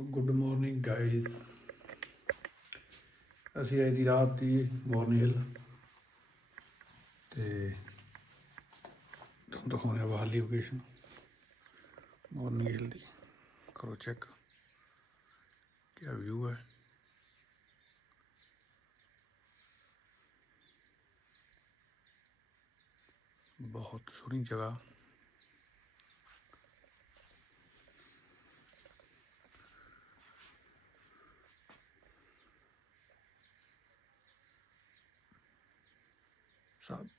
Good morning guys ਅਸੀਂ ਆਏ ਦੀ ਰਾਤ ਦੀ ਮਾਰਨਿੰਗ ਹਿੱਲ ਤੇ ਤੁਹਾਨੂੰ ਦਿਖਾਉਣੇ ਆ ਬਾਹਰਲੀ ਲੋਕੇਸ਼ਨ ਮਾਰਨਿੰਗ ਹਿੱਲ ਦੀ। ਕਰੋ ਚੈੱਕ ਕੀ ਵਿਊ ਹੈ? ਬਹੁਤ ਸੋਹਣੀ ਜਗ੍ਹਾ।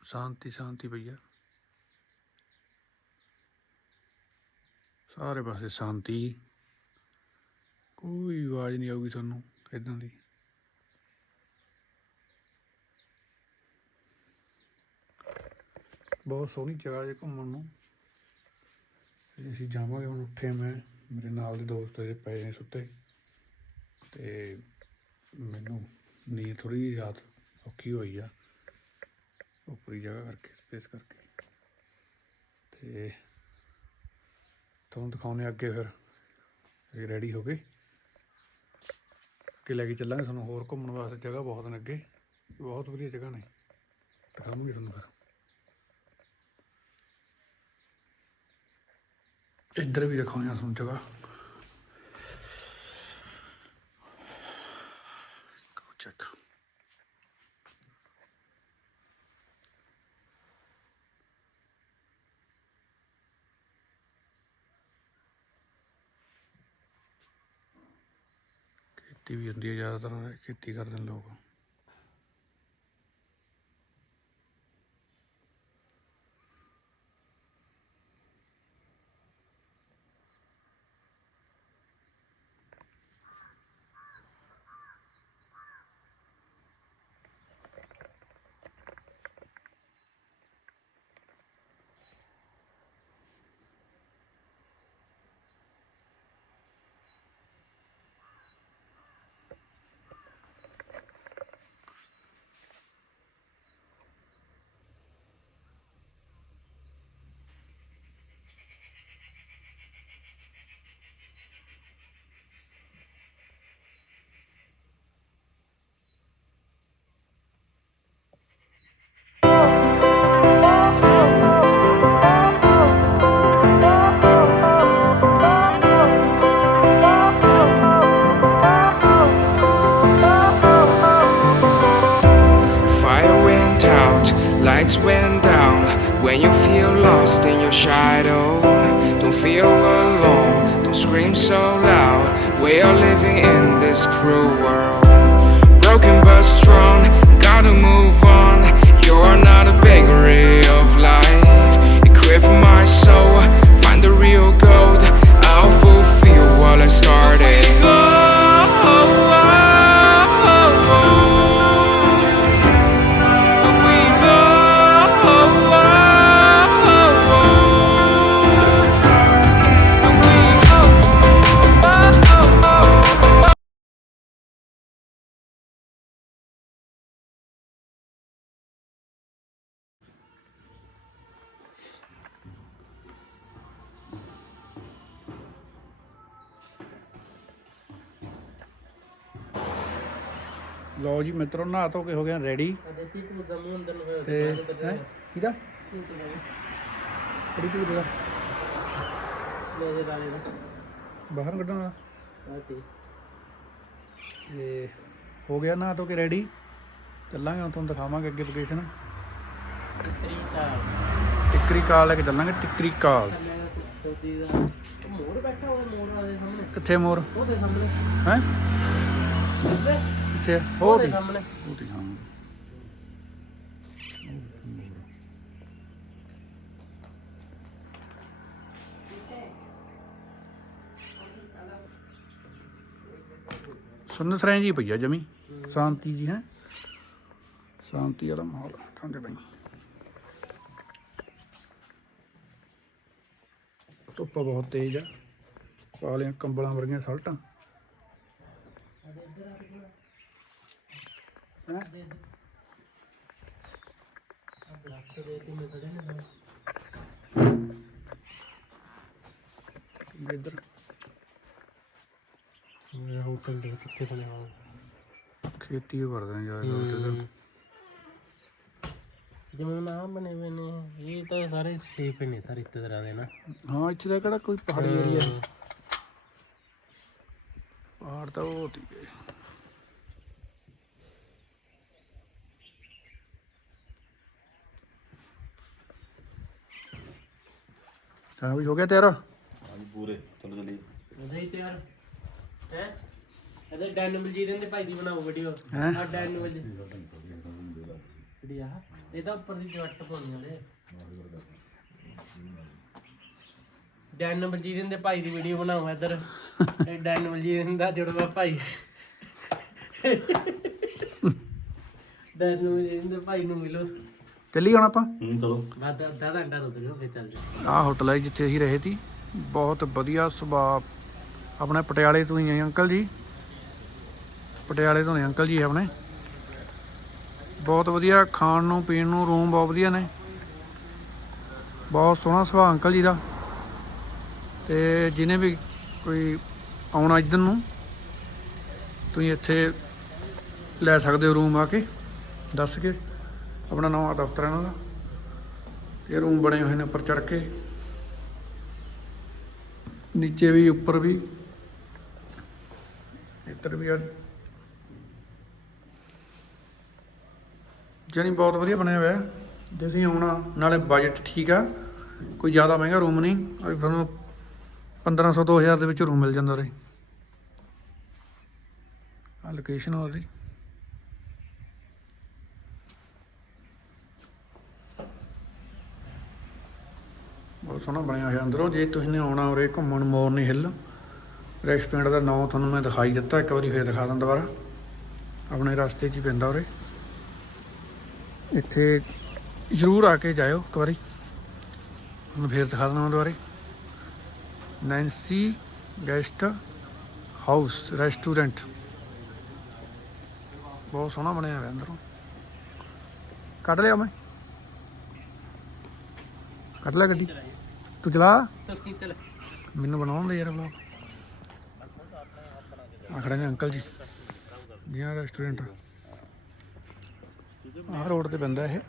ਸ਼ਾਂਤੀ ਸ਼ਾਂਤੀ ਭਈਆ। ਸਾਰੇ ਪਾਸੇ ਸ਼ਾਂਤੀ। ਕੋਈ ਆਵਾਜ਼ ਨਹੀਂ ਆਊਗੀ ਤੁਹਾਨੂੰ ਇਦਾਂ ਦੀ। ਬਹੁਤ ਸੋਹਣੀ ਜਗ੍ਹਾ ਹੈ ਘੁੰਮਣ ਨੂੰ। ਅਸੀਂ ਜਾਵਾਂਗੇ ਹੁਣ ਉੱਠੇ ਮੈਂ, ਮੇਰੇ ਨਾਲ ਦੇ ਦੋਸਤ ਜਿਹੜੇ ਪਏ ਨੇ ਸੁੱਤੇ। ਤੇ ਮੈਨੂੰ ਨੀਂਦ ਥੋੜੀ ਜਿਹੀ ਰਾਤ ਔਖੀ ਹੋਈ ਆ। ਉੱਪਰੀ ਜਗ੍ਹਾ ਕਰਕੇ ਸਪੇਸ ਕਰਕੇ। ਤੇ ਤੁਹਾਨੂੰ ਦਿਖਾਉਣੇ ਅੱਗੇ ਫਿਰ, ਇਹ ਰੈਡੀ ਹੋ ਗਏ ਅੱਗੇ ਲੈ ਕੇ ਚੱਲਾਂਗੇ ਤੁਹਾਨੂੰ ਹੋਰ ਘੁੰਮਣ ਵਾਸਤੇ ਜਗ੍ਹਾ ਬਹੁਤ ਨੇ ਅੱਗੇ। ਬਹੁਤ ਵਧੀਆ ਜਗ੍ਹਾ ਨੇ। ਦਿਖਾਵਾਂਗੇ ਤੁਹਾਨੂੰ ਫਿਰ। ਇੱਧਰ ਵੀ ਦਿਖਾਉਂਦੇ ਹਾਂ ਤੁਹਾਨੂੰ ਜਗ੍ਹਾ। ਗੋ ਚੈੱਕ ਖੇਤੀ ਵੀ ਹੁੰਦੀ ਹੈ ਜ਼ਿਆਦਾਤਰ ਖੇਤੀ ਕਰਦੇ ਨੇ ਲੋਕ। Went out, lights went down. When you feel lost in your shadow, don't feel alone, don't scream so loud. We are living in this cruel world. Broken but strong, gotta move on. You're not a bakery of life. Equip my soul, find the real gold. I'll fulfill what I started. ਜੀ ਮਿੱਤਰੋ ਨਹਾ ਧੋ ਕੇ ਹੋ ਗਿਆ ready ਨੂੰ ਤੇ ਹੈ? ਕਿਹਦਾ ਕਿਹੜੀ ਦਾ? ਬਾਹਰ ਕੱਢਣ ਵਾਲਾ। ਤੇ। ਹੋ ਗਿਆ ਨਹਾ ਧੋ ਕੇ ਰੈਡੀ ਚੱਲਾਂਗੇ ਹੁਣ ਤੁਹਾਨੂੰ ਦਿਖਾਵਾਂਗੇ ਅੱਗੇ ਲੋਕੇਸ਼ਨ ਟਿੱਕਰੀ ਕਾਲ। ਲੈ ਕੇ ਚੱਲਾਂਗੇ ਟਿੱਕਰੀ ਕਾਲ। ਮੋਰ ਬੈਠਾ ਹੋਇਆ ਮੋਰ ਵਾਲੇ ਸਾਹਮਣੇ। ਕਿੱਥੇ ਮੋਰ ਉਹਦੇ ਸਾਹਮਣੇ। ਹੈ? ਕਿੱਥੇ ਆ? ਉਹ ਉਹਦੇ ਦੀ ਸਾਹਮਣੇ। ਉਹ ਦੀ ਹਾਂ। ਸੁਣਨ ਸਰਾਂ ਜੀ ਪਈਆ ਜਮੀ। ਸ਼ਾਂਤੀ ਜੀ ਹੈ। ਸ਼ਾਂਤੀ ਵਾਲਾ ਮਾਹੌਲ ਠੰਡੇ ਪਈ ਧੁੱਪ ਬਹੁਤ ਤੇਜ਼ ਆ। ਪਾ ਲਿਆ ਕੰਬਲਾਂ ਵਰਗੀਆਂ ਸ਼ਰਟਾਂ? ਇੱਧਰ ਮੇਰਾ ਹੋਟਲ ਦੇ ਕਿੱਥੇ ਬਣਿਆ ਹੋਇਆ ਖੇਤੀ ਓ ਕਰਦੇ ਆ ਜ਼ਿਆਦਾ ਹਮ। ਜਿਵੇਂ ਨਾ ਬਣੇ ਹੋਏ ਨੇ ਇਹ ਤਾਂ ਸਾਰੇ ਸੇਫ ਨੇ ਤਾਂ ਰਿਸ਼ਤੇਦਾਰਾਂ ਦੇ ਨਾ। ਹਾਂ ਇੱਥੇ ਦਾ ਕਿਹੜਾ ਕੋਈ ਪਹਾੜੀ ਏਰੀਆ ਪਹਾੜ ਤਾਂ ਉਹ ਹੋਤੀ ਹੈ ਸਾਹ ਵੀ ਹੋ ਗਿਆ ਹਾਂਜੀ ਪੂਰੇ ਚਲੋ ਚਲੀ ਤਿਆਰ। ਹੈ? ਇਹਦੇ ਡੈਨ ਬਲਜੀਰਨ ਦੇ ਭਾਈ ਦੀ ਬਣਾਓ ਵੀਡੀਓ ਹੈਂ? ਆ ਡੈਨ ਬਲਜੀ ਵੀਡੀਓ ਆ ਇਹਦਾ। ਉੱਪਰ ਦੀ ਜੱਟ ਪਾਉਣੀ ਵਾਲੇ ਡੈਨ ਬਲਜੀਰਨ ਦੇ ਭਾਈ ਦੀ ਵੀਡੀਓ ਬਣਾਓ ਇੱਧਰ। ਇਹ ਡੈਨ ਬਲਜੀਰਨ ਦਾ ਜੁੜਵਾ ਭਾਈ। ਡੈਨ ਬਲਜੀਰਨ ਦੇ ਭਾਈ ਨੂੰ ਮਿਲੋ। ਚੱਲੀ ਹੁਣ ਆਪਾਂ? ਹੂੰ ਚਲੋ। ਅੱਧਾ ਘੰਟਾ ਰੁਕ ਜਾਓ ਫਿਰ ਚੱਲ ਜਾਓ। ਆਹ ਹੋਟਲ ਹੈ ਜਿੱਥੇ ਅਸੀਂ ਰਹੇ ਸੀ। ਬਹੁਤ ਵਧੀਆ ਸੁਭਾਅ। ਆਪਣੇ ਪਟਿਆਲੇ ਤੋਂ ਹੀ ਹੈ ਅੰਕਲ ਜੀ। ਪਟਿਆਲੇ ਤੋਂ ਨੇ ਅੰਕਲ ਜੀ ਆਪਣੇ। ਬਹੁਤ ਵਧੀਆ ਖਾਣ ਨੂੰ ਪੀਣ ਨੂੰ ਰੂਮ ਬਹੁਤ ਵਧੀਆ ਨੇ। ਬਹੁਤ ਸੋਹਣਾ ਸੁਭਾਅ ਅੰਕਲ ਜੀ ਦਾ। ਤੇ ਜਿਹਨੇ ਵੀ ਕੋਈ ਆਉਣਾ ਇੱਧਰ ਨੂੰ ਤੁਸੀਂ ਇੱਥੇ ਲੈ ਸਕਦੇ ਹੋ ਰੂਮ ਆ ਕੇ। ਦੱਸ ਕੇ। ਆਪਣਾ ਨਵਾਂ ਦਫ਼ਤਰ ਹੈ ਇਹਨਾਂ ਦਾ। ਇਹ ਰੂਮ ਬਣੇ ਹੋਏ ਨੇ ਉੱਪਰ ਚੜ੍ਹ ਕੇ। ਨੀਚੇ ਵੀ, ਉੱਪਰ ਵੀ। ਇੱਧਰ ਵੀ ਆ। ਜਾਣੀ ਬਹੁਤ ਵਧੀਆ ਬਣਿਆ ਹੋਇਆ। ਹੈ। ਜੇ ਅਸੀਂ ਆਉਣਾ, ਨਾਲੇ ਬਜਟ ਠੀਕ ਆ। ਕੋਈ ਜ਼ਿਆਦਾ ਮਹਿੰਗਾ ਰੂਮ ਨਹੀਂ। ਅਜੇ ਤੁਹਾਨੂੰ 1500 2000 ਦੇ ਵਿੱਚ ਰੂਮ ਮਿਲ ਜਾਂਦਾ ਰਹੀ ਆ ਲੋਕੇਸ਼ਨ ਉਹਦੀ। ਬਹੁਤ ਸੋਹਣਾ ਬਣਿਆ ਹੋਇਆ ਅੰਦਰੋਂ। ਜੇ ਤੁਸੀਂ ਨੇ ਆਉਣਾ ਉਰੇ, ਘੁੰਮਣ, ਮੋਰਨੀ ਹਿੱਲ, ਰੈਸਟੋਰੈਂਟ ਦਾ ਨਾਮ ਤੁਹਾਨੂੰ ਮੈਂ ਦਿਖਾਈ ਦਿੱਤਾ, ਇੱਕ ਵਾਰੀ ਫੇਰ ਦਿਖਾ ਦਾਂ ਦੁਬਾਰਾ। ਆਪਣੇ ਰਸਤੇ 'ਚ ਹੀ ਪੈਂਦਾ ਉਰੇ। ਇੱਥੇ ਜ਼ਰੂਰ ਆ ਕੇ ਜਾਇਓ ਇੱਕ ਵਾਰੀ। ਤੁਹਾਨੂੰ ਫੇਰ ਦਿਖਾ ਦਿੰਦਾ ਦੁਬਾਰੇ। Nancy guest house restaurant. ਬਹੁਤ ਸੋਹਣਾ ਬਣਿਆ ਹੋਇਆ ਅੰਦਰੋਂ। ਕੱਢ ਲਿਆ ਮੈਂ। ਕੱਢ ਲਿਆ ਗੱਡੀ। ਤੂੰ ਚਲਾ। ਮੈਨੂੰ ਬਣਾਉਣ ਦੇ ਯਾਰ ਵਲੌਗ। ਆ ਖੜੇ ਨੇ ਅੰਕਲ ਜੀ। ਜੀ ਹਾਂ ਰੈਸਟੋਰੈਂਟ ਆਹ ਰੋਡ ਤੇ ਪੈਂਦਾ ਇਹ।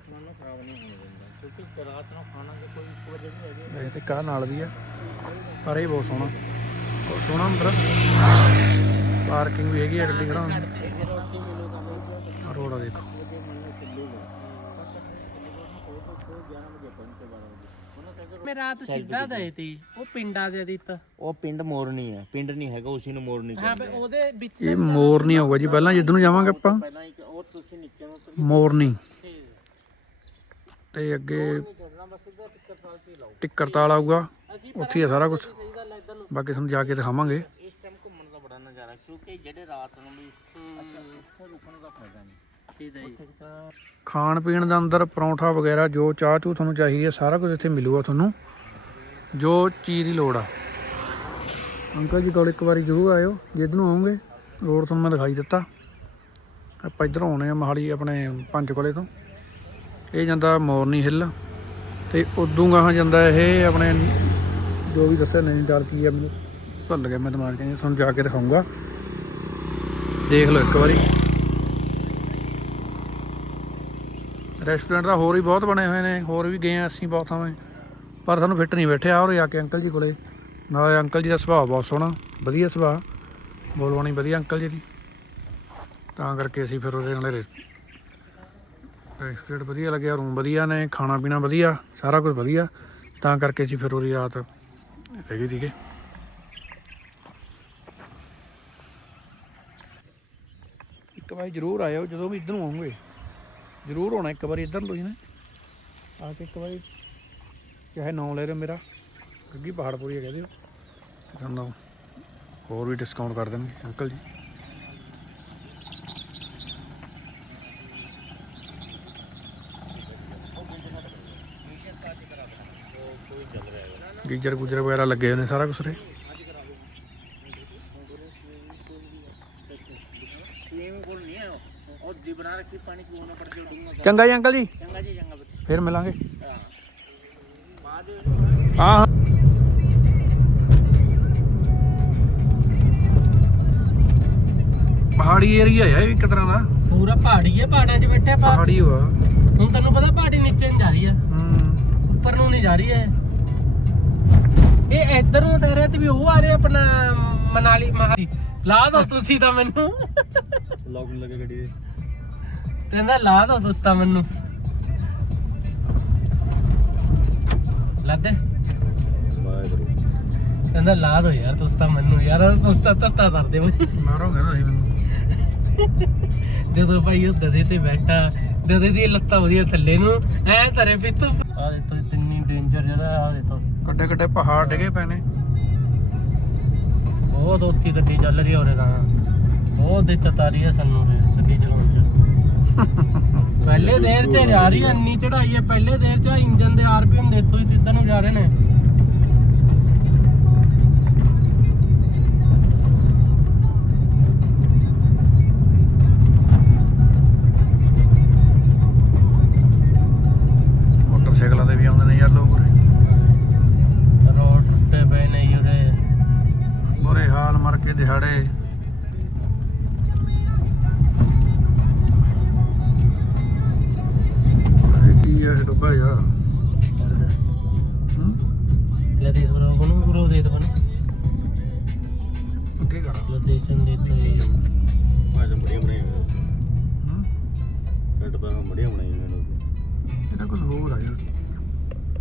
ਵੈਸੇ ਤੇ ਕਾਹ ਨਾਲ ਵੀ ਆ। ਪਰ ਇਹ ਬਹੁਤ ਸੋਹਣਾ। ਬਹੁਤ ਸੋਹਣਾ ਅੰਦਰ। ਪਾਰਕਿੰਗ ਵੀ ਹੈਗੀ ਆ ਗੱਡੀ ਖੜਾਉਣ ਆ ਰੋਡ ਆ ਦੇਖੋ। ਮੈਂ ਰਾਤ ਸਿੱਧਾ ਦਏ ਤੀ ਉਹ ਪਿੰਡਾਂ ਦੇ ਦਿੱਤ। ਉਹ ਪਿੰਡ ਮੋਰਨੀ ਹੈ ਪਿੰਡ ਨਹੀਂ ਹੈਗਾ ਉਸੇ ਨੂੰ ਮੋਰਨੀ ਹਾਂ ਬਈ ਉਹਦੇ ਵਿੱਚ ਇਹ ਮੋਰ ਨਹੀਂ ਆਊਗਾ ਜੀ ਪਹਿਲਾਂ ਜਿੱਦ ਨੂੰ ਜਾਵਾਂਗੇ ਆਪਾਂ। ਪਹਿਲਾਂ ਇੱਕ ਉਹ ਤੁਸੀਂ ਨੀਚੇ ਨੂੰ ਮੋਰਨੀ। ਤੇ ਅੱਗੇ ਟਿੱਕਰਤਾਲ ਆਊਗਾ। ਉੱਥੇ ਹੀ ਆ ਸਾਰਾ ਕੁਝ ਬਾਕੀ ਤੁਹਾਨੂੰ ਜਾ ਕੇ ਦਿਖਾਵਾਂਗੇ। ਇਸ ਟਾਈਮ ਘੁੰਮਣ ਦਾ ਬੜਾ ਨਜ਼ਾਰਾ ਕਿਉਂਕਿ ਜਿਹੜੇ ਰਾਤ ਨੂੰ ਵੀ ਉੱਥੇ ਰੁਕਣ ਦਾ ਫਾਇਦਾ ਨਹੀਂ। ਸਿੱਧਾ ਹੀ। ਖਾਣ ਪੀਣ ਦਾ ਅੰਦਰ ਪਰੌਂਠਾ ਵਗੈਰਾ, ਜੋ ਚਾਹ ਚੂ ਤੁਹਾਨੂੰ ਚਾਹੀਦੀ ਹੈ, ਸਾਰਾ ਕੁਝ ਇੱਥੇ ਮਿਲੂਗਾ ਤੁਹਾਨੂੰ। ਜੋ ਚੀਜ਼ ਦੀ ਲੋੜ ਆ। ਅੰਕਲ ਜੀ ਕੋਲ ਇੱਕ ਵਾਰੀ ਜ਼ਰੂਰ ਆਇਓ, ਜਿੱਦ ਨੂੰ ਆਉਂਗੇ, ਰੋਡ ਤੁਹਾਨੂੰ ਮੈਂ ਦਿਖਾਈ ਦਿੱਤਾ। ਆਪਾਂ ਇੱਧਰ ਆਉਣੇ ਆ ਮਹਾਲੀ ਆਪਣੇ ਪੰਜ ਕੋਲੇ ਤੋਂ। ਇਹ ਜਾਂਦਾ ਮੋਰਨੀ ਹਿੱਲ ਤੇ ਉਦੋਂ ਗਾਹਾਂ ਜਾਂਦਾ ਇਹ ਆਪਣੇ, ਜੋ ਵੀ ਦੱਸਿਆ ਨੈਨੀਤਾਲ ਕੀ ਆ ਮੈਨੂੰ। ਭੁੱਲ ਗਿਆ ਮੈਂ ਦਿਮਾਗ 'ਚ, ਤੁਹਾਨੂੰ ਜਾ ਕੇ ਦਿਖਾਉਂਗਾ ਦੇਖ ਲਓ ਇੱਕ ਵਾਰੀ। ਰੈਸਟੋਰੈਂਟ ਤਾਂ ਹੋਰ ਵੀ ਬਹੁਤ ਬਣੇ ਹੋਏ ਨੇ, ਹੋਰ ਵੀ ਗਏ ਆ ਅਸੀਂ ਬਹੁਤ ਥਾਵੇਂ। ਪਰ ਸਾਨੂੰ ਫਿੱਟ ਨਹੀਂ ਬੈਠਿਆ ਔਰ ਆ ਕੇ ਅੰਕਲ ਜੀ ਕੋਲੇ। ਨਾਲੇ ਅੰਕਲ ਜੀ ਦਾ ਸੁਭਾਅ ਬਹੁਤ ਸੋਹਣਾ, ਵਧੀਆ ਸੁਭਾਅ। ਬੋਲਵਾਣੀ ਵਧੀਆ ਅੰਕਲ ਜੀ ਦੀ। ਤਾਂ ਕਰਕੇ ਅਸੀਂ ਫਿਰ ਉਹਦੇ ਨਾਲੇ ਰੈਸਟੋਰੈਂਟ ਵਧੀਆ ਲੱਗਿਆ, ਰੂਮ ਵਧੀਆ ਨੇ ਖਾਣਾ ਪੀਣਾ ਵਧੀਆ, ਸਾਰਾ ਕੁਝ ਵਧੀਆ। ਤਾਂ ਕਰਕੇ ਅਸੀਂ ਫਿਰ ਉਹਦੀ ਰਾਤ ਰਹਿ ਗਈ ਸੀਗੇ। ਇੱਕ ਵਾਰੀ ਜ਼ਰੂਰ ਆਇਓ, ਜਦੋਂ ਵੀ ਇੱਧਰ ਆਉਂਗੇ। ਜ਼ਰੂਰ ਹੋਣਾ ਇੱਕ ਵਾਰੀ ਇੱਧਰ ਨੂੰ ਤੁਸੀਂ ਨੇ। ਆ ਕੇ ਇੱਕ ਵਾਰੀ ਚਾਹੇ ਨਾਮ ਲੈ ਲਿਓ ਮੇਰਾ ਗੱਗੀ ਪਹਾੜਪੁਰੀ ਕਹਿ ਦਿਓ ਤੁਹਾਨੂੰ ਹੋਰ ਵੀ ਡਿਸਕਾਊਂਟ ਕਰ ਦੇਣਗੇ ਅੰਕਲ ਜੀ। ਗੀਜਰ ਗੁਜਰ ਵਗੈਰਾ ਲੱਗੇ ਹੋਏ ਨੇ ਸਾਰਾ ਕੁਛ ਰੇ ਪੂਲ ਨਹੀਂ ਹੈ ਉਹ ਉਹ ਦੀ ਬਣਾ ਰੱਖੀ ਪਾਣੀ ਪੀਣਾ ਪੜ ਕੇ ਡੂੰਗਾ ਚੰਗਾ ਜੀ ਅੰਕਲ ਜੀ। ਚੰਗਾ ਜੀ ਚੰਗਾ ਬੱਚੇ। ਫਿਰ ਮਿਲਾਂਗੇ। ਹਾਂ। ਪਹਾੜੀ ਏਰੀਆ ਹੈ ਇੱਕ ਤਰ੍ਹਾਂ ਦਾ। ਪੂਰਾ ਪਹਾੜੀ ਹੈ ਪਹਾੜਾਂ 'ਚ ਬੈਠੇ ਆਪਾਂ। ਪਹਾੜੀ ਵਾ। ਹੁਣ ਤੈਨੂੰ ਪਤਾ ਪਹਾੜੀ ਨੀਚੇ ਨੂੰ ਜਾ ਰਹੀ ਹੈ ਹੂੰ। ਉੱਪਰ ਨੂੰ ਨਹੀਂ ਜਾ ਰਹੀ ਹੈ ਇਹ ਇੱਧਰ ਨੂੰ ਦੇ ਰਹੇ ਤੇ ਵੀ ਉਹ ਆ ਰਹੇ ਆਪਣਾ ਮਨਾਲੀ ਮਹਾਲੀ ਲਾ ਦੋ ਤੁਸੀਂ ਤਾਂ ਮੈਨੂੰ। ਲੌਕ ਨਹੀਂ ਲੱਗੇ ਗੱਡੀ ਦੇ। ਕਹਿੰਦਾ ਲਾ ਦੋ ਤੁਸੀਂ ਤਾਂ ਮੈਨੂੰ। ਲਾ ਦੇ। ਵਾਹਿਗੁਰੂ ਕਹਿੰਦਾ ਲਾ ਦੋ ਯਾਰ ਤੁਸੀਂ ਤਾਂ ਮੈਨੂੰ। ਯਾਰ ਤੁਸੀਂ ਤਾਂ ਤੱਤਾ ਕਰਦੇ ਹੋ ਮਾਰੋ ਕਹਿੰਦਾ ਸੀ ਮੈਨੂੰ। ਜਦੋਂ ਭਾਈ ਉਹ ਦਦੇ ਤੇ ਬੈਠਾ ਦਦੇ ਦੀ ਲੱਤਾਂ ਵਧੀਆ ਥੱਲੇ ਨੂੰ ਐ ਧਰੇ ਪਿੱਤੂ। ਆ ਦੇ ਤੋ ਇੰਨੀ ਡੇਂਜਰ ਜਿਹੜਾ ਆ ਦੇ ਤੋ ਕੱਡੇ ਕੱਡੇ ਪਹਾੜ ਡਿਗੇ ਪਏ ਨੇ। ਬਹੁਤ ਉੱਤੀ ਗੱਡੀ ਚੱਲ ਰਹੀ ਹੋਰੇ ਤਾਂ। ਬਹੁਤ ਦਿੱਕਤ ਆ ਰਹੀ ਹੈ ਸਾਨੂੰ। ਚ ਪਹਿਲੇ ਦੇਰ ਤੇ ਜਾ ਰਹੀ ਇੰਨੀ ਚੜਾਈ ਹੈ ਪਹਿਲੇ ਦੇਰ ਚ ਇੰਜਨ ਦੇ ਆਰਪੀਐਮ ਦੇਖੋ ਹੀ ਕਿੱਦਾਂ ਨੂੰ ਜਾ ਰਹੇ ਨੇ। ਮੋਟਰਸਾਈਕਲਾਂ ਤੇ ਵੀ ਆਉਂਦੇ ਨੇ ਯਾਰ ਲੋਕ ਉਰੇ ਰੋਡ ਟੁੱਟੇ ਪਏ ਨੇ ਜੀ ਉਹਦੇ। ਬੁਰੇ ਹਾਲ ਮਰ ਕੇ ਦਿਹਾੜੇ। ਇਹ ਡੱਬਾ ਯਾਰ ਹੂੰ? ਲੈ ਦੇ ਬਰੋ ਬਨੂ ਬਰੋ ਦੇ ਦੇ ਬਨੂ ਕੀ ਕਰਾਂ ਲੋਕੇਸ਼ਨ ਦੇ ਤੇ ਭਾਜਾ ਬੜੀਆਂ ਬਣਾਈਆਂ ਹੂੰ? ਰੈੱਡ ਬੈਗ ਬੜੀਆਂ ਬਣਾਈਆਂ ਮੈਨੂੰ ਇਹਦਾ ਕੁਝ ਹੋਰ ਆ ਯਾਰ।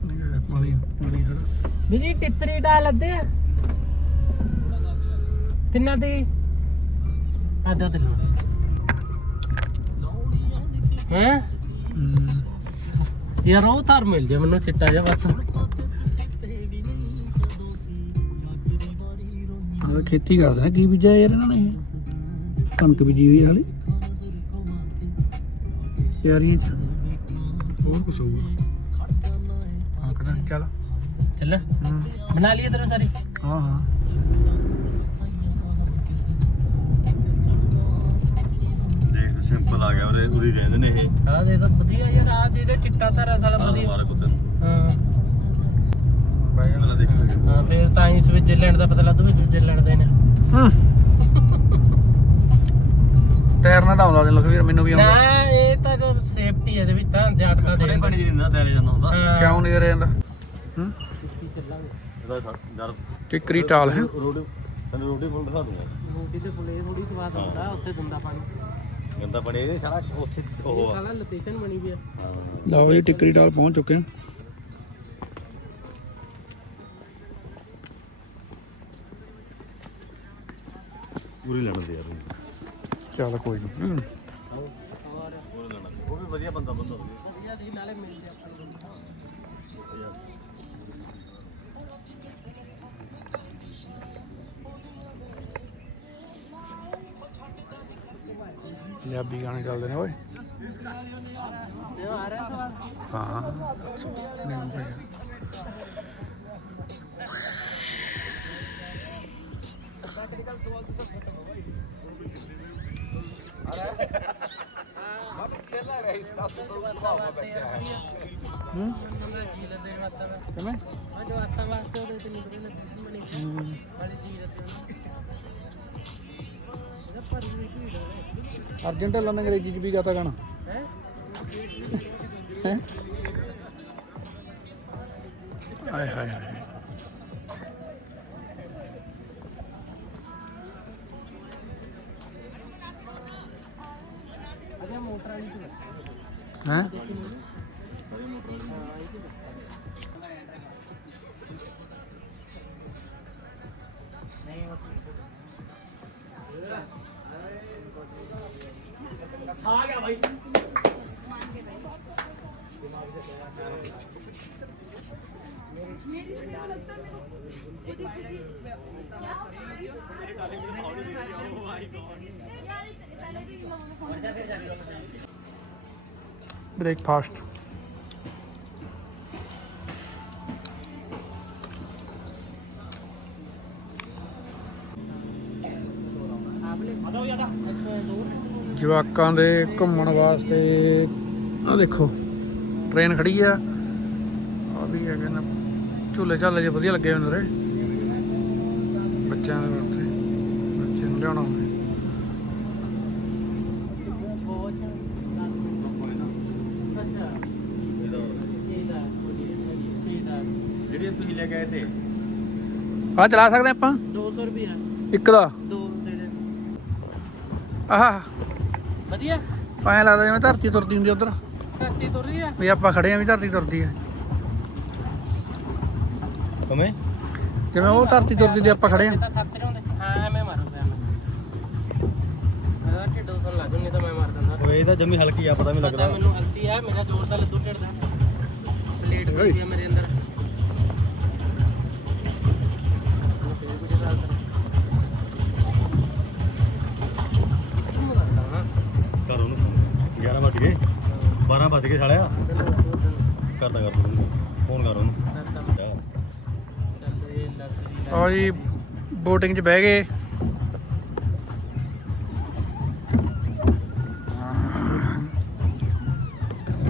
ਨਹੀਂ ਪਾਣੀ ਪਾਣੀ ਖੜਾ ਵੀਰੇ ਟਿੱਤਰੀ ਡਾਲ ਅੱਦੇ ਕਿੰਨਾ ਦੀ ਆਦਾ ਤੇ? ਲੋ ਹੈ? ਹੂੰ। ਯਾਰ ਉਹ ਧਰ ਮਿਲ ਜਾ ਮੈਨੂੰ ਚਿੱਟਾ ਜਿਹਾ ਬਸ। ਉਹ ਖੇਤੀ ਕਰਦੇ ਨੇ ਕੀ ਬੀਜਿਆ ਯਾਰ ਇਹਨਾਂ ਨੇ ਇਹ? ਕਣਕ ਬੀਜੀ ਹੋਈ ਹਾਲੇ। ਯਾਰੀ ਚ। ਹੋਰ ਕੁਝ ਹੋਊਗਾ? ਹਾਂ ਕਹਿੰਦਾ ਚੱਲ। ਚੱਲ। ਬਣਾ ਲਈ ਇਧਰ ਸਾਰੀ? ਹਾਂ ਹਾਂ। ਦੇਖ ਸਿੰਪਲ ਆ ਗਿਆ ਉਰੇ ਉਰੀ ਰਹਿੰਦੇ ਨੇ ਇਹ। ਹਾਂ ਦੇ ਤਾਂ ਯਾਰ ਆ ਦੇ ਦੇ ਚਿੱਟਾ ਧਾਰਾ ਸਾਲਾ ਆਹ ਵਧੀਆ ਮਾਰੇ ਕੁੱਤੇ ਨੂੰ ਹਾਂ। ਪਹਿਲਾਂ ਦੇਖਾਂਗੇ ਹਾਂ ਫਿਰ ਤਾਂ ਹੀ ਸਵਿਟਜ਼ਰਲੈਂਡ ਦਾ ਪਤਾ ਲੱਗੂ ਵੀ ਸਵਿਟਜ਼ਰਲੈਂਡ ਦੇ ਨੇ। ਤੈਰਨਾ ਤਾਂ ਆਉਂਦਾ ਲਖਵੀਰ ਮੈਨੂੰ ਵੀ ਨਾ ਆਉਂਦਾ ਇਹ ਤਾਂ ਜੋ ਸੇਫਟੀ ਹੈ ਇਹਦੇ ਵਿੱਚ ਤਾਂ ਜੱਟ ਤਾਂ ਦੇ ਪਾਣੀ ਦੀ ਨਹੀਂ ਨਾ ਤੈਰੇ ਜਾਂਦਾ ਹੁੰਦਾ ਹਾਂ। ਕਿਉਂ ਨਹੀਂ ਰਹਿੰਦਾ ਹੂੰ? ਇਹਦਾ ਸਾ- ਯਾਰ। ਟਿਕਰੀ ਟਾਲ ਹੈ। ਰੋਟੀ ਰੋਟੀ ਫੁੱਲ ਦਿਖਾ ਦੂੰਗਾ। ਰੋਟੀ ਤੇ ਫੁਲੇ ਥੋੜੀ ਸਵਾਦ ਹੁੰਦਾ ਉੱਥੇ ਗੰਦਾ ਪਾਣੀ। ਗੰਦਾ ਪਾਣੀ ਇਹਦੇ ਸਾਰਾ ਉੱਥੇ ਉਹ ਆ। ਸਾਲਾ ਲੋਕੇਸ਼ਨ ਬਣੀ ਵੀ ਆ। ਲਓ ਜੀ ਟਿਕਰੀ ਟਾਲ ਪਹੁੰਚ ਚੁੱਕੇ ਹਾਂ। ਪੂਰੀ ਲੜਨ ਦੇ ਯਾਰ ਚੱਲ ਕੋਈ ਨਹੀਂ ਉਹ ਵੀ ਵਧੀਆ ਬੰਦਾ ਬੰਦਾ। ਵਧੀਆ ਦੀ ਨਾਲੇ ਮਿਲ ਜਾ ਪੰਜਾਬੀ ਗਾਣੇ ਚੱਲਦੇ ਨੇ ਓਏ। ਹਾਂ। ਹੂੰ? ਅਰਜਨ ਢਿੱਲੋਂ ਨੇ ਅੰਗਰੇਜ਼ੀ ਚ ਵੀ ਗਾਤਾ ਗਾਣਾ ਹੈ? ਹੈ ਹਾਏ ਹਾਏ। ਆ ਗਿਆ ਭਾਈ ਬ੍ਰੇਕਫਾਸਟ ਜਵਾਕਾਂ ਦੇ ਘੁੰਮਣ ਵਾਸਤੇ। ਆ ਦੇਖੋ ਟ੍ਰੇਨ ਖੜੀ ਆ। ਆ ਵੀ ਹੈ ਕਹਿੰਦਾ ਝੂਲੇ ਝਾਲੇ ਜੇ ਵਧੀਆ ਲੱਗੇ ਹੁੰਦੇ ਬੱਚਿਆਂ ਦੇ ਵਾਸਤੇ। ਬੱਚੇ ਨੂੰ ਲਿਆਉਣਾ ਹੋਵੇ। ਆ ਚਲਾ ਸਕਦੇ ਆਪਾਂ? 200 ਰੁਪਏ ਇੱਕ ਦਾ ਦੋ। ਆਹ। ਵਧੀਆ। ਐਂ ਲੱਗਦਾ ਜਿਵੇਂ ਧਰਤੀ ਤੁਰਦੀ ਹੁੰਦੀ ਉਧਰ। ਧਰਤੀ ਤੁਰ ਰਹੀ ਆ। ਵੀ ਆਪਾਂ ਖੜੇ ਆ ਵੀ ਧਰਤੀ ਤੁਰਦੀ ਹੈ ਕਮੇ ਜਿਵੇਂ ਉਹ ਧਰਤੀ ਤੁਰਦੀ ਤੇ ਆਪਾਂ ਖੜੇ ਆ। ਇਹ ਤਾਂ ਸੱਤ ਨਹੀਂ ਹੁੰਦੇ ਹਾਂ ਮੈਂ ਮਾਰੂ ਪਿਆ ਮੈਂ ਮੇਰਾ ਢਿੱਡ ਦੁਖਣ ਲੱਗ ਨਹੀਂ ਤਾਂ ਮੈਂ ਮਾਰ ਦਿੰਦਾ। ਓਏ ਇਹ ਤਾਂ ਜੰਮੀ ਹਲਕੀ ਆ ਪਤਾ ਨਹੀਂ ਪਤਾ ਮੈਨੂੰ ਹਲਦੀ ਆ ਮੇਰਾ ਜ਼ੋਰ ਤਾਂ ਲੱਦੂ ਢਿੱਡ ਦਾ। ਪਲੇਟ ਪਈ ਆ ਮੇਰੇ ਅੰਦਰ ਮੈਨੂੰ ਫੇਰ ਕੁਝ ਗੱਲ ਕਰ ਤੂੰ ਕਰਦਾ ਨਾ ਕਰ ਉਹਨੂੰ ਫੋਨ 11 ਵੱਜ ਗਏ 12 ਵੱਜ ਗਏ ਸਾਲਿਆ ਕਰਦਾ ਕਰ ਫੋਨ ਕਰ ਉਹਨੂੰ। ਆਓ ਜੀ ਬੋਟਿੰਗ 'ਚ ਬਹਿ ਗਏ।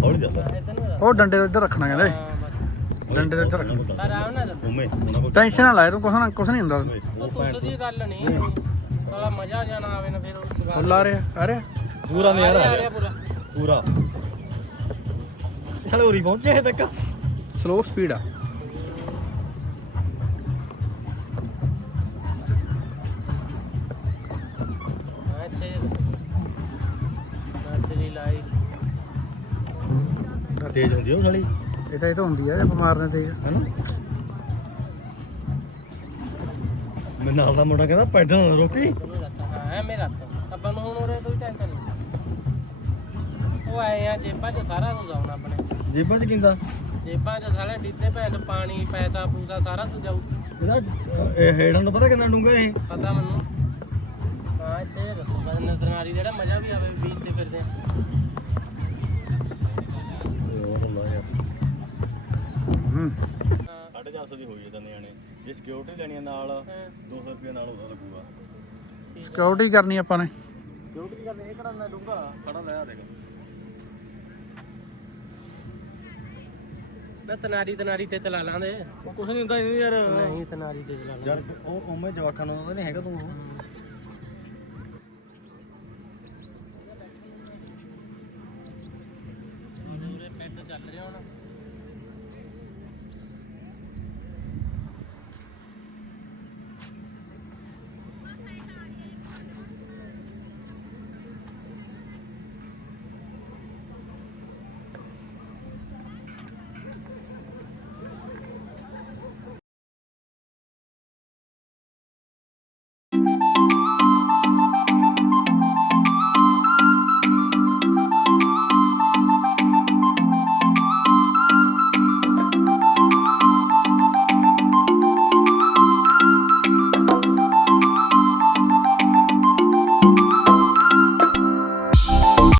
ਹੌਲੀ ਜਾਂਦਾ। ਉਹ ਡੰਡੇ ਤੋਂ ਇੱਧਰ ਰੱਖਣਾ ਕਹਿੰਦੇ। ਡੰਡੇ ਤੋਂ ਇੱਧਰ ਰੱਖਣਾ। ਆਰਾਮ ਨਾਲ। ਉਮੇ ਉਹਨਾਂ ਕੋਲ ਟੈਨਸ਼ਨ ਨਾ ਲਾਏ ਤੂੰ ਕੁਛ ਨਾ ਕੁਛ ਨਹੀਂ ਹੁੰਦਾ। ਉਹ ਤੁਸ ਦੀ ਗੱਲ ਨਹੀਂ। ਸਾਲਾ ਮਜ਼ਾ ਜਾਣਾ ਆਵੇ ਨਾ ਫਿਰ ਉਹ ਲਾ ਰਿਹਾ ਆ ਰਿਹਾ? ਪੂਰਾ ਨਹੀਂ ਆ ਆ ਆ ਰਿਹਾ ਪੂਰਾ। ਸਾਲੇ ਉਰੀ ਪਹੁੰਚੇ ਹਜੇ ਤੱਕ। ਸਲੋ ਸਪੀਡ ਆ। ਤੇਜ਼ ਹੁੰਦੀ ਉਹ ਸਾਲੀ। ਇਹ ਤਾਂ ਇਹ ਤਾਂ ਹੁੰਦੀ ਆ ਜੇ ਆਪਾਂ ਮਾਰਨੇ ਤੇ ਹੈਨਾ? ਮੈਂ ਨਾਲ ਦਾ ਮੁੰਡਾ ਕਹਿੰਦਾ ਪੈਡਲ ਨਾ ਰੱਖਾ ਹਾਂ ਮੇਰਾ ਆਪਾਂ ਨੂੰ ਹੁਣ ਉਰੇ ਕੋਈ ਟੈਨਸ਼ਨ ਨਹੀਂ। ਉਹ ਆਏ ਆ ਜੇਬਾਂ 'ਚ ਸਾਰਾ ਕੁਝ ਆਉਣਾ ਜੇਬਾਂ 'ਚ ਕਿੰਦਾ? ਜੇਬਾਂ 'ਚ ਸਾਲੇ ਡਿੱਤੇ ਭੈਣ ਪਾਣੀ ਪੈਸਾ ਪੂਸਾ ਸਾਰਾ ਕੁਝ ਜਾਊ। ਇਹਦਾ ਅਹ, ਇਹ ਹੇੜਾਂ ਨੂੰ ਪਤਾ ਕਿੰਨਾ ਡੂੰਗਾ ਇਹ? ਪਤਾ ਮੈਨੂੰ। ਹਾਂ ਇੱਥੇ ਰੱਖੂਗਾ ਨਜ਼ਰਾਰੀ ਜਿਹੜਾ ਮਜ਼ਾ ਵੀ ਆਵੇ ਬੀਚ ਤੇ ਫਿਰਦੇ ਆ। ਹੂੰ। ਹਾਂ, 450 ਦੀ ਹੋਈ ਇਹਦਾ ਨਿਆਣੇ। ਜੇ ਸਿਕਿਉਰਿਟੀ ਲੈਣੀ ਆ ਨਾਲ ਹਾਂ, 200 ਰੁਪਏ ਨਾਲ ਉਹਦਾ ਲੱਗੂਗਾ। ਠੀਕ ਆ। ਸਿਕਿਉਰਿਟੀ ਕਰਨੀ ਆਪਾਂ ਨੇ। ਸਿਕਿਉਰਿਟੀ ਕਰਨੀ ਇਹ ਕਿਹੜਾ ਨਾ ਡੂੰਗਾ ਖੜਾ ਲਿਆ ਦੇਖ। ਨਾ ਤਨਾਰੀ ਤਨਾਰੀ ਤੇ ਚਲਾ ਲਾਂਦੇ ਕੁਛ ਨਹੀਂ ਹੁੰਦਾ ਯਾਰ ਨਹੀਂ ਤਨਾਰੀ ਤੇ ਚਲਾ ਲਾਂਦੇ ਯਾਰ ਉਹ ਉਮੇ ਜਵਾਕਾਂ ਨੂੰ ਤਾਂ ਨਹੀਂ ਹੈਗਾ ਤੂੰ। ਉਹ